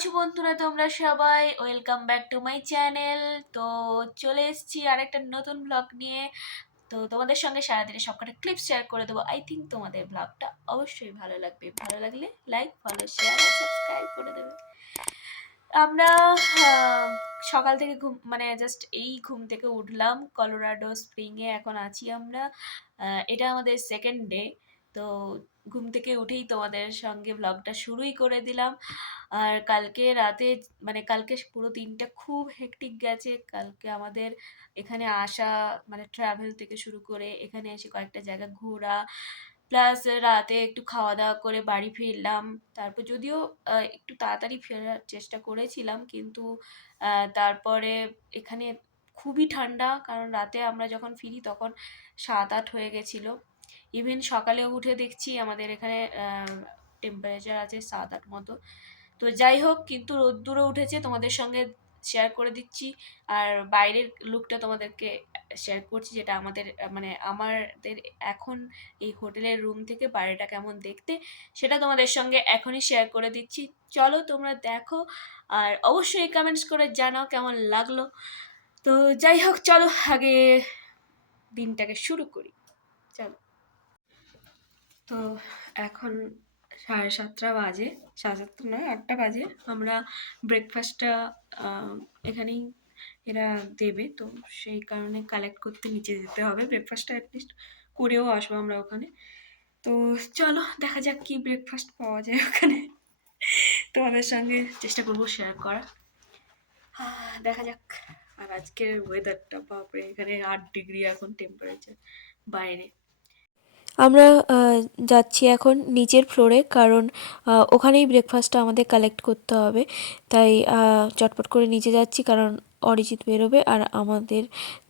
আছো বন্ধুরা? তোমরা সবাই welcome back to my channel. তো চলে এসেছি আরেকটা নতুন ব্লগ নিয়ে। তো তোমাদের সঙ্গে সারাদিনে সবকটা ক্লিপ শেয়ার করে দেবো। আই থিঙ্ক তোমাদের ব্লগটা অবশ্যই ভালো লাগবে। ভালো লাগলে লাইক, ফলো, শেয়ার আর সাবস্ক্রাইব করে দেবে। আমরা সকাল থেকে মানে জাস্ট এই ঘুম থেকে উঠলাম কলোরাডো স্প্রিংয়ে। এখন আছি আমরা। এটা আমাদের সেকেন্ড ডে। তো ঘুম থেকে উঠেই তোমাদের সঙ্গে ব্লগটা শুরুই করে দিলাম। আর কালকে রাতে মানে কালকে পুরো দিনটা খুব হেক্টিক গেছে। কালকে আমাদের এখানে আসা মানে ট্রাভেল থেকে শুরু করে এখানে এসে কয়েকটা জায়গা ঘোরা, প্লাস রাতে একটু খাওয়া দাওয়া করে বাড়ি ফিরলাম। তারপর যদিও একটু তাড়াতাড়ি ফেরার চেষ্টা করেছিলাম, কিন্তু তারপরে এখানে খুবই ঠান্ডা, কারণ রাতে আমরা যখন ফিরি তখন 7-8 হয়ে গেছিলো। ইভেন সকালে উঠে দেখছি আমাদের এখানে টেম্পারেচার আছে 7-8 মতো। তো যাই হোক, কিন্তু রোদ্দুরও উঠেছে, তোমাদের সঙ্গে শেয়ার করে দিচ্ছি। আর বাইরের লুকটা তোমাদেরকে শেয়ার করছি, যেটা আমাদের মানে আমাদের এখন এই হোটেলের রুম থেকে বাইরেটা কেমন দেখতে, সেটা তোমাদের সঙ্গে এখনই শেয়ার করে দিচ্ছি। চলো তোমরা দেখো, আর অবশ্যই কমেন্টস করে জানাও কেমন লাগলো। তো যাই হোক, চলো আগে দিনটাকে শুরু করি। চলো। তো এখন 7:30 বাজে। 7:30 নয়, 8টা বাজে। আমরা ব্রেকফাস্টটা এখানেই এরা দেবে, তো সেই কারণে কালেক্ট করতে নিচে যেতে হবে। ব্রেকফাস্টটা অ্যাটলিস্ট করেও আসবো আমরা ওখানে। তো চলো দেখা যাক কি ব্রেকফাস্ট পাওয়া যায় ওখানে। তোমাদের সঙ্গে চেষ্টা করবো শেয়ার করা। দেখা যাক। আর আজকের ওয়েদারটা বাপরে, এখানে 8 ডিগ্রি এখন টেম্পারেচার বাইরে। আমরা যাচ্ছি এখন নিচের ফ্লোরে, কারণ ওখানেই ব্রেকফাস্টটা আমাদের কালেক্ট করতে হবে। তাই চটপট করে নিচে যাচ্ছি, কারণ অরিজিৎ বেরোবে আর আমাদের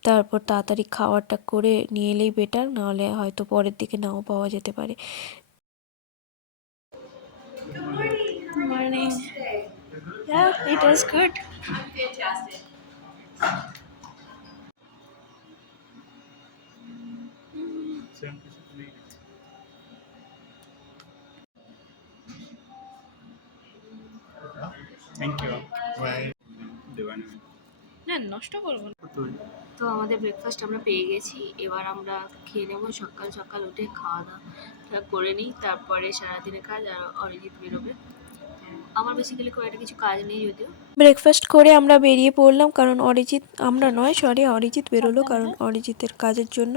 তারপর তাড়াতাড়ি খাওয়াটা করে নিয়ে এলেই বেটার, নাহলে হয়তো পরের দিকে নাও পাওয়া যেতে পারে। Good morning. Yeah, it was good. I'm fantastic. Thank you. Bye. না, নষ্ট করবো না। তো আমাদের ব্রেকফাস্ট আমরা পেয়ে গেছি। এবার আমরা খেয়ে নেবো। সকাল সকাল উঠে খাওয়া দাওয়া করে নিই, তারপরে সারাদিনের কাজ। আর অরিজিৎ বেরোবে। আমার বেসিক্যালি খুব একটা কিছু কাজ নেই যদিও। ব্রেকফাস্ট করে আমরা বেরিয়ে পড়লাম, কারণ অরিজিৎ বেরোলো, কারণ অরিজিতের কাজের জন্য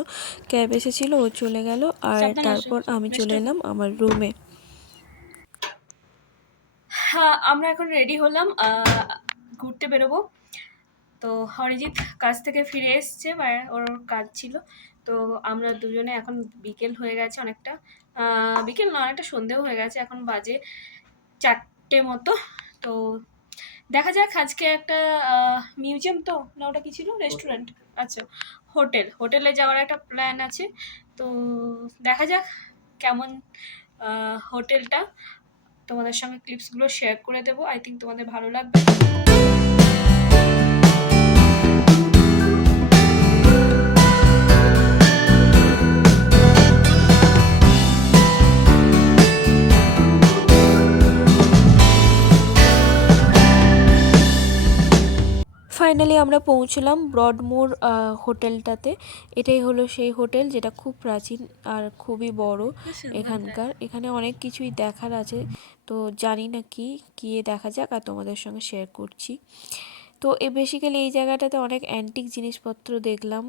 ক্যাব এসেছিল, ও চলে গেল। আর সাবধানে আসো, তারপর আমি চলে এলাম আমার রুমে। হ্যাঁ, আমরা এখন রেডি হলাম, ঘুরতে বেরোবো। তো অরিজিৎ কাজ থেকে ফিরে এসছে, বা ওর কাজ ছিল। তো আমরা দুজনে এখন বিকেল হয়ে গেছে অনেকটা, বিকেল না, অনেকটা সন্ধেও হয়ে গেছে। এখন বাজে 4টে মতো। তো দেখা যাক। আজকে একটা মিউজিয়াম, তো না ওটা কি ছিল, রেস্টুরেন্ট, আচ্ছা হোটেলে যাওয়ার একটা প্ল্যান আছে। তো দেখা যাক কেমন হোটেলটা। তোমাদের সঙ্গে ক্লিপসগুলো শেয়ার করে দেবো। আই থিঙ্ক তোমাদের ভালো লাগবে। ফাইনালি আমরা পৌঁছলাম ব্রডমুর হোটেলটাতে। এটাই হলো সেই হোটেল, যেটা খুব প্রাচীন আর খুবই বড় এখানকার। এখানে অনেক কিছুই দেখার আছে, তো জানি না কি গিয়ে দেখা যাক, আর তোমাদের সঙ্গে শেয়ার করছি। তো বেসিক্যালি এই জায়গাটাতে অনেক অ্যান্টিক জিনিসপত্র দেখলাম,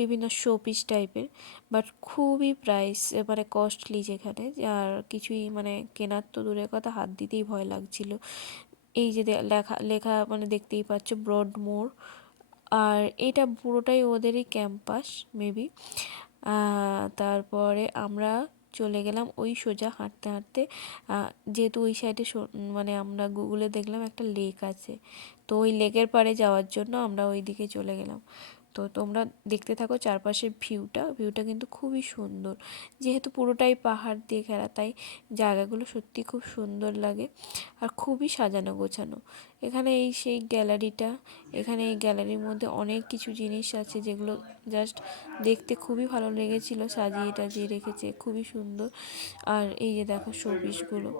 বিভিন্ন শোপিস টাইপের, বাট খুবই প্রাইস মানে কস্টলি, যেখানে আর কিছুই মানে কেনার তো দূরের কথা, হাত দিতেই ভয় লাগছিল। এই যে লেখা লেখা মানে দেখতেই পাচ্ছ ব্রডমোর, আর এটা পুরোটাই ওদেরই ক্যাম্পাস মেবি। তারপরে আমরা চলে গেলাম ওই সোজা হাঁটতে হাঁটতে, যেহেতু ওই সাইডে মানে আমরা গুগলে দেখলাম একটা লেক আছে, তো ওই লেকের পাড়ে যাওয়ার জন্য আমরা ওই দিকে চলে গেলাম। তো তোমরা দেখতে থাকো চারপাশের ভিউটা কিন্তু খুবই সুন্দর, যেহেতু পুরোটাই পাহাড় দিয়ে ঘেরা, তাই জায়গাগুলো সত্যি খুব সুন্দর লাগে আর খুবই সাজানো গোছানো। এখানে সেই গ্যালারিটা, এখানে এই গ্যালারির মধ্যে অনেক কিছু জিনিস আছে যেগুলো জাস্ট দেখতে খুবই ভালো লেগেছিল, সাজিয়ে টাজিয়ে রেখেছে খুবই সুন্দর। আর এই যে দেখো শোপিসগুলো,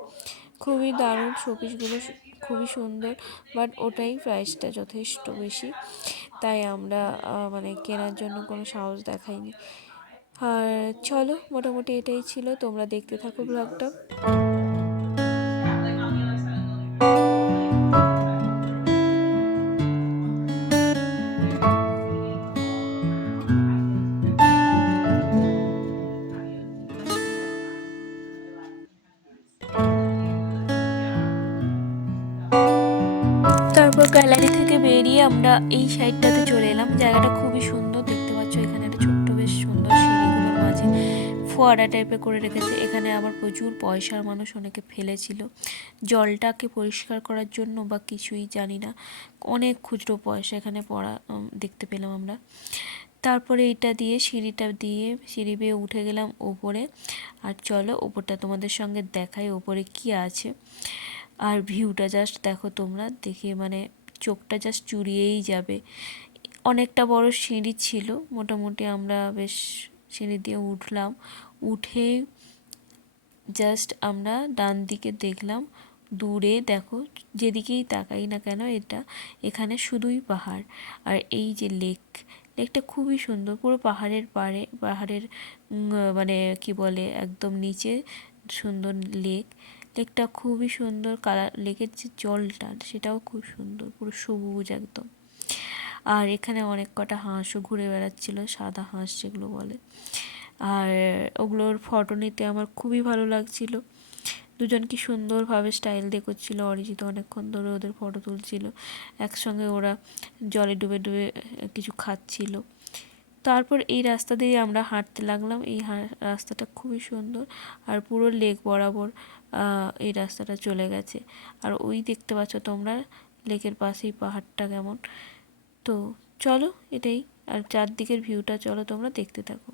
খুবই দারুণ শোপিসগুলো, খুবই সুন্দর, বাট ওটাই প্রাইসটা যথেষ্ট বেশি, তাই আমরা মানে কেনার জন্য কোনো সাহস দেখাইনি। আর চলো, মোটামুটি এটাই ছিল, তোমরা দেখতে থাকো ব্লগটা। তারপর গ্যালারি থেকে বেরিয়ে আমরা এই সাইডটাতে চলে এলাম। জায়গাটা খুবই সুন্দর, দেখতে পাচ্ছ এখানে একটা ছোট্ট বেশ সুন্দর সিঁড়িগুলোর মাঝে ফোয়ারা টাইপের করে রেখেছে। এখানে আবার প্রচুর পয়সার মানুষ অনেকে ফেলেছিল জলটাকে পরিষ্কার করার জন্য বা কিছুই জানি না, অনেক খুচরো পয়সা এখানে পড়া দেখতে পেলাম আমরা। তারপরে এটা দিয়ে সিঁড়ি বেয়ে উঠে গেলাম ওপরে। আর চলো ওপরটা তোমাদের সঙ্গে দেখাই ওপরে কি আছে। আর ভিউটা জাস্ট দেখো তোমরা, দেখে মানে চোখটা জাস্ট জুড়িয়েই যাবে। অনেকটা বড় সিঁড়ি ছিল, মোটামুটি আমরা বেশ সিঁড়ি দিয়ে উঠলাম। উঠে জাস্ট আমরা ডান দিকে দেখলাম, দূরে দেখো যেদিকেই তাকাই না কেন এখানে শুধুই পাহাড়। আর এই যে লেকটা খুবই সুন্দর, পুরো পাহাড়ের পাহাড়ের মানে কি বলে একদম নিচে সুন্দর লেকটা খুবই সুন্দর। লেকের যে জলটা সেটাও খুব সুন্দর, পুরো সবুজ একদম। আর এখানে অনেক কটা হাঁসও ঘুরে বেড়াচ্ছিল, সাদা হাঁস যেগুলো বলে। আর ওগুলোর ফটো নিতে আমার খুবই ভালো লাগছিল। দুজন কি সুন্দরভাবে স্টাইল দিয়ে করছিল, অরিজিৎ অনেকক্ষণ ধরে ওদের ফটো তুলছিল। একসঙ্গে ওরা জলে ডুবে ডুবে কিছু খাচ্ছিল। তারপর এই রাস্তা দিয়ে আমরা হাঁটতে লাগলাম। এই রাস্তাটা খুবই সুন্দর, আর পুরো লেক বরাবর এই রাস্তাটা চলে গেছে। আর ওই দেখতে পাচ্ছ তোমরা লেকের পাশেই পাহাড়টা কেমন। তো চলো এটাই, আর চারদিকের ভিউটা চলো তোমরা দেখতে থাকো।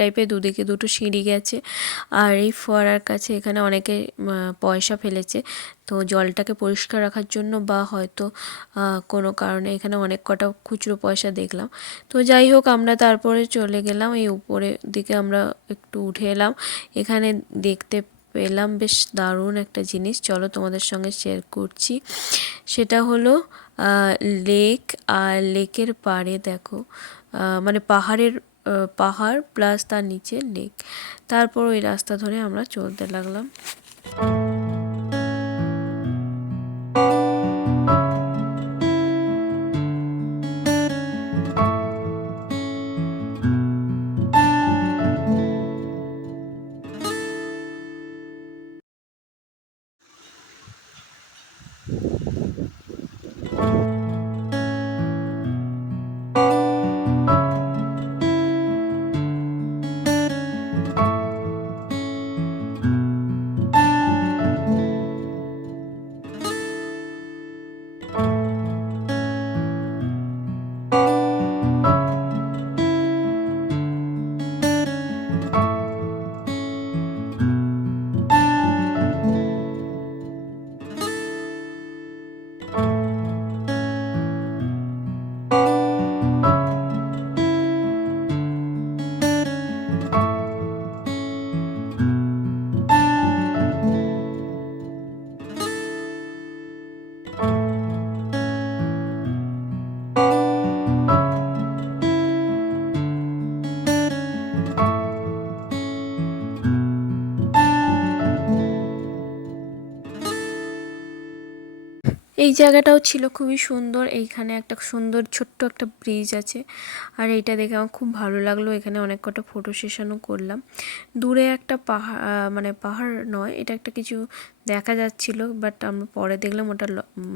টাইপের দুদিকে দুটো সিঁড়ি গেছে। আর এই ফোয়ারার কাছে এখানে অনেকে পয়সা ফেলেছে, তো জলটাকে পরিষ্কার রাখার জন্য বা হয়তো কোনো কারণে এখানে অনেক কটা খুচরো পয়সা দেখলাম। তো যাই হোক, আমরা তারপরে চলে গেলাম এই উপরের দিকে, আমরা একটু উঠে এলাম। এখানে দেখতে পেলাম বেশ দারুণ একটা জিনিস, চলো তোমাদের সঙ্গে শেয়ার করছি। সেটা হলো লেক, আর লেকের পাড়ে দেখো মানে পাহাড় প্লাস তার নিচে লেক। তারপর ওই রাস্তা ধরে আমরা চলতে লাগলাম। এই জায়গাটাও ছিল খুবই সুন্দর। এইখানে একটা সুন্দর ছোট্ট একটা ব্রিজ আছে, আর এইটা দেখে আমার খুব ভালো লাগলো। এখানে অনেক কটা ফটো সেশনও করলাম। দূরে একটা পাহাড়, মানে পাহাড় নয়, এটা একটা কিছু দেখা যাচ্ছিল, বাট আমরা পরে দেখলাম ওটা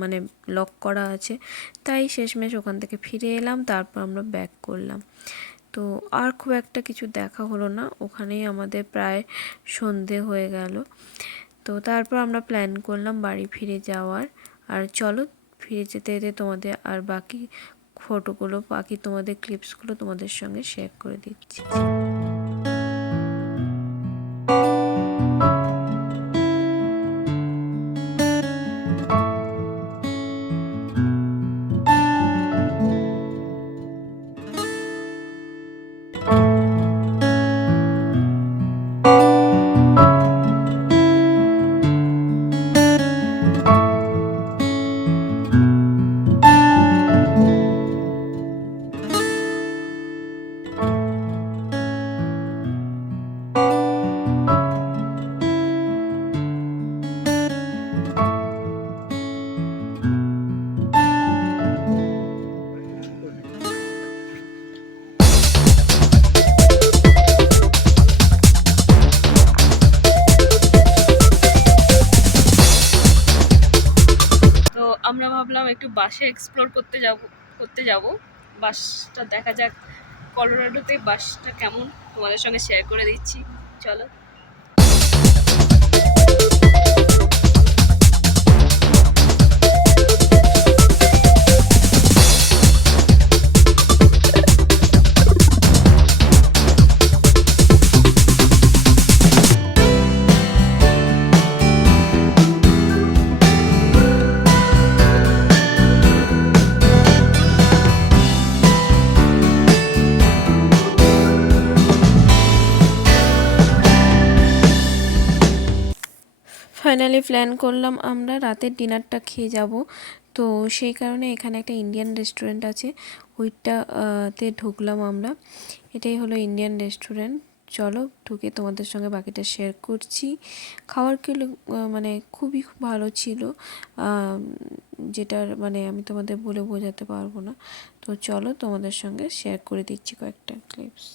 মানে লক করা আছে, তাই শেষমেশ ওখান থেকে ফিরে এলাম। তারপর আমরা ব্যাক করলাম। তো আর খুব একটা কিছু দেখা হলো না, ওখানেই আমাদের প্রায় সন্ধে হয়ে গেল। তো তারপর আমরা প্ল্যান করলাম বাড়ি ফিরে যাওয়ার। আর চলো, ফিরে যেতে যেতে তোমাদের আর বাকি ফটোগুলো, বাকি তোমাদের ক্লিপসগুলো তোমাদের সঙ্গে শেয়ার করে দিচ্ছি। তো আমরা ভাবলাম একটু বাসে এক্সপ্লোর করতে যাব। বাসটা দেখা যাক, কলোরাডোতে বাসটা কেমন তোমাদের সঙ্গে শেয়ার করে দিচ্ছি। চলো। ফাইনালি প্ল্যান করলাম আমরা রাতের ডিনারটা খেয়ে যাব। তো সেই কারণে এখানে একটা ইন্ডিয়ান রেস্টুরেন্ট আছে, ওইটাতে ঢুকলাম আমরা। এটাই হলো ইন্ডিয়ান রেস্টুরেন্ট। চলো ঢুকে তোমাদের সঙ্গে বাকিটা শেয়ার করছি। খাবারগুলো মানে খুবই ভালো ছিল, যেটার মানে আমি তোমাদের বলে বোঝাতে পারবো না। তো চলো তোমাদের সঙ্গে শেয়ার করে দিচ্ছি কয়েকটা ক্লিপস।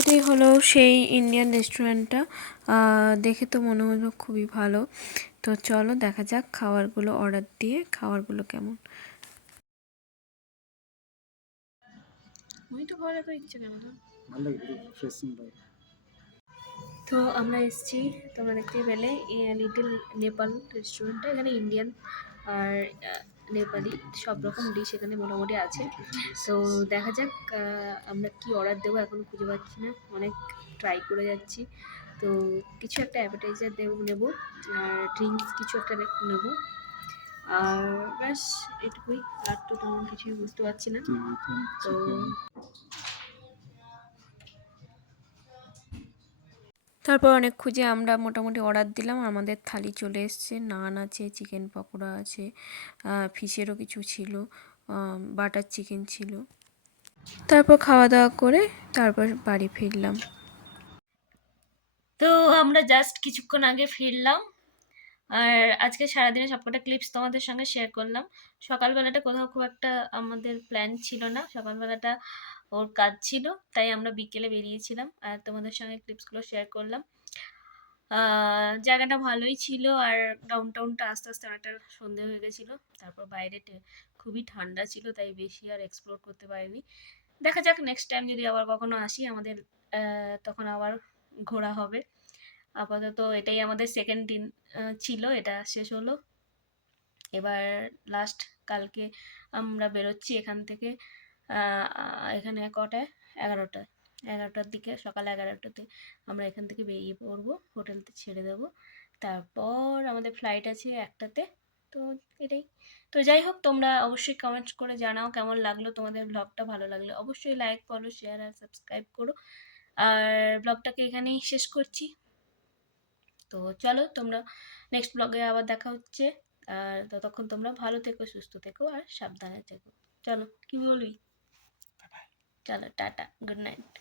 এটাই হলো সেই ইন্ডিয়ান রেস্টুরেন্টটা। দেখে তো মনে হলো খুবই ভালো। তো চলো দেখা যাক খাবারগুলো অর্ডার দিয়ে খাবারগুলো কেমন। তো খাওয়া তো ইচ্ছে কেন তো। ভালো লাগে ফ্রেশিং ভাই। তো আমরা এসেছি, তোমরা দেখতে পেলে লিটল নেপাল রেস্টুরেন্টটা। এখানে ইন্ডিয়ান আর নেপালি সব রকম ডিশ এখানে মোটামুটি আছে। তো দেখা যাক আমরা কি অর্ডার দেবো, এখন খুঁজে পাচ্ছি না, অনেক ট্রাই করে যাচ্ছি। তো কিছু একটা অ্যাপেটাইজার নেবো, আর ড্রিঙ্কস কিছু একটা নেবো, আর ব্যাস এটুকুই। আর তো তেমন কিছুই বুঝতে পারছি না। তো তারপর অনেক খুঁজে আমরা মোটামুটি অর্ডার দিলাম, আমাদের থালি চলে এসছে। নান আছে, চিকেন পকোড়া আছে, ফিশেরও কিছু ছিল, বাটার চিকেন ছিল। তারপর খাওয়া দাওয়া করে তারপর বাড়ি ফিরলাম। তো আমরা জাস্ট কিছুক্ষণ আগে ফিরলাম, আর আজকে সারাদিনে সবকটা ক্লিপস তোমাদের সঙ্গে শেয়ার করলাম। সকালবেলাটা কোথাও খুব একটা আমাদের প্ল্যান ছিল না, সকালবেলাটা ওর কাজ ছিল, তাই আমরা বিকেলে বেরিয়েছিলাম আর তোমাদের সঙ্গে ক্লিপসগুলো শেয়ার করলাম। জায়গাটা ভালোই ছিল, আর ডাউনটাউনটা আস্তে আস্তে অনেকটা সন্ধে হয়ে গেছিলো। তারপর বাইরে খুবই ঠান্ডা ছিল, তাই বেশি আর এক্সপ্লোর করতে পারিনি। দেখা যাক নেক্সট টাইম যদি আবার কখনো আসি আমাদের তখন আবার ঘোরা হবে। আপাতত এটাই আমাদের সেকেন্ড দিন ছিল, এটা শেষ হলো। এবার লাস্ট কালকে আমরা বেরোচ্ছি এখান থেকে। এখানে কটায়, 11টার দিকে, সকাল 11টাতে আমরা এখান থেকে বেরিয়ে পড়বো, হোটেলতে ছেড়ে দেবো। তারপর আমাদের ফ্লাইট আছে 1টাতে। তো এটাই। তো যাই হোক, তোমরা অবশ্যই কমেন্টস করে জানাও কেমন লাগলো তোমাদের ব্লগটা। ভালো লাগলে অবশ্যই লাইক, ফলো, শেয়ার আর সাবস্ক্রাইব করো। আর ব্লগটাকে এখানেই শেষ করছি। তো চলো, তোমরা নেক্সট ব্লগে আবার দেখা হচ্ছে। আর ততক্ষণ তোমরা ভালো থেকো, সুস্থ থেকো আর সাবধানে থেকো। চলো, কি বলবি? চলো, টাটা, গুড নাইট।